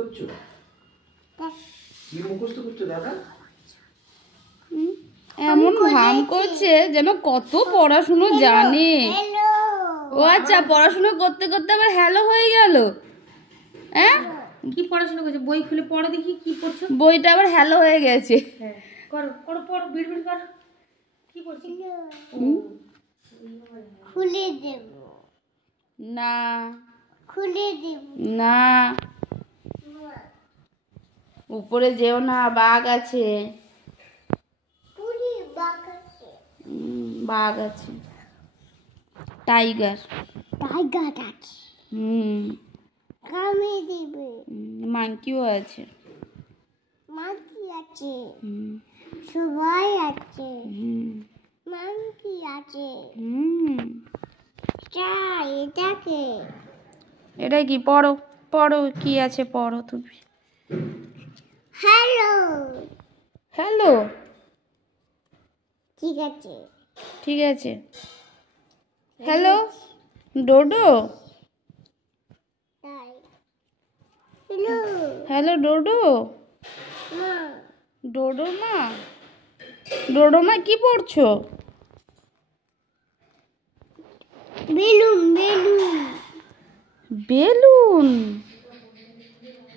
করছো? কি মুখস্থ করছো দাদা? এমন ভান করছে যেন কত পড়াশুনো জানে। ও আচ্ছা, পড়াশোনা করতে করতে আবার হ্যালো হয়ে গেল। হ্যাঁ, কি পড়াশোনা করছো? বই খুলে পড়ো দেখি কি পড়ছো। বইটা আবার হ্যালো হয়ে গেছে। হ্যাঁ, করো পড়ো পড়ো, বিড়বিড় করো। কি পড়ছো? খুলে দেব না, খুলে দেব না, উপরে যেও না, বাঘ আছে। পুরি বাগাছে বাঘ আছে, টাইগার। টাইগার আছে কামে দিবে মাংকিও আছে। মাংকি আছে সবাই আছে হুম মাংকি আছে হুম চা এটাকে এটা কি? পড়ো পড়ো, কি আছে পড়ো তুমি। হ্যালো হ্যালো, ঠিক আছে ঠিক আছে। হ্যালো ডোডো, তাই হ্যালো হ্যালো ডোডো, মা ডোডো মা, ডোডো মা কি পড়ছো? বেলুন বেলুন বেলুন,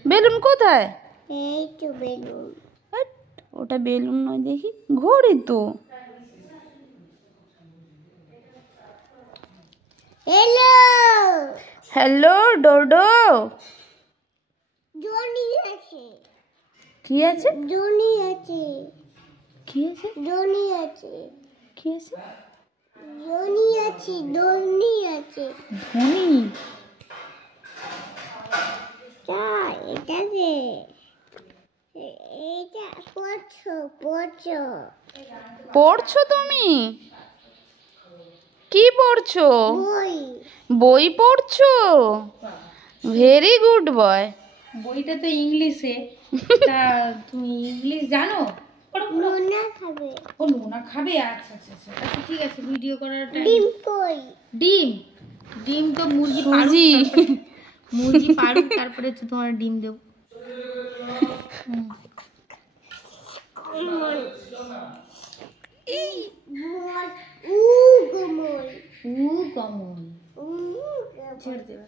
বেলুন কোথায়? এই তো বেলুন হাট, ওটা বেলুন নয়, দেখি ঘড়ি তো। হ্যালো হ্যালো ডোডো, জনি আছে কি আছে? জনি আছে কি আছে? জনি আছে কি আছে? জনি আছে জনি আছে ধনী। চা এটাকে এটা পড়ছো পড়ছো পড়ছো তুমি? কি পড়ছো? বই বই পড়ছো? Very good boy. বইটা তো ইংলিশে। তা তুমি ইংলিশ জানো? পড়ো পড়ো। নোনা খাবে ও নোনা খাবে? আচ্ছা আচ্ছা আচ্ছা আচ্ছা, ঠিক আছে, ভিডিও করার টাইম। ডিম কই ডিম, ডিম তো মুরগি পাড়ুক, সুজি। তারপরে- মুরগি পাড়ুক তারপরে তো তোমার ডিম দেবো। বল উ গোমল উ কমল উ ছেড়ে দেবে।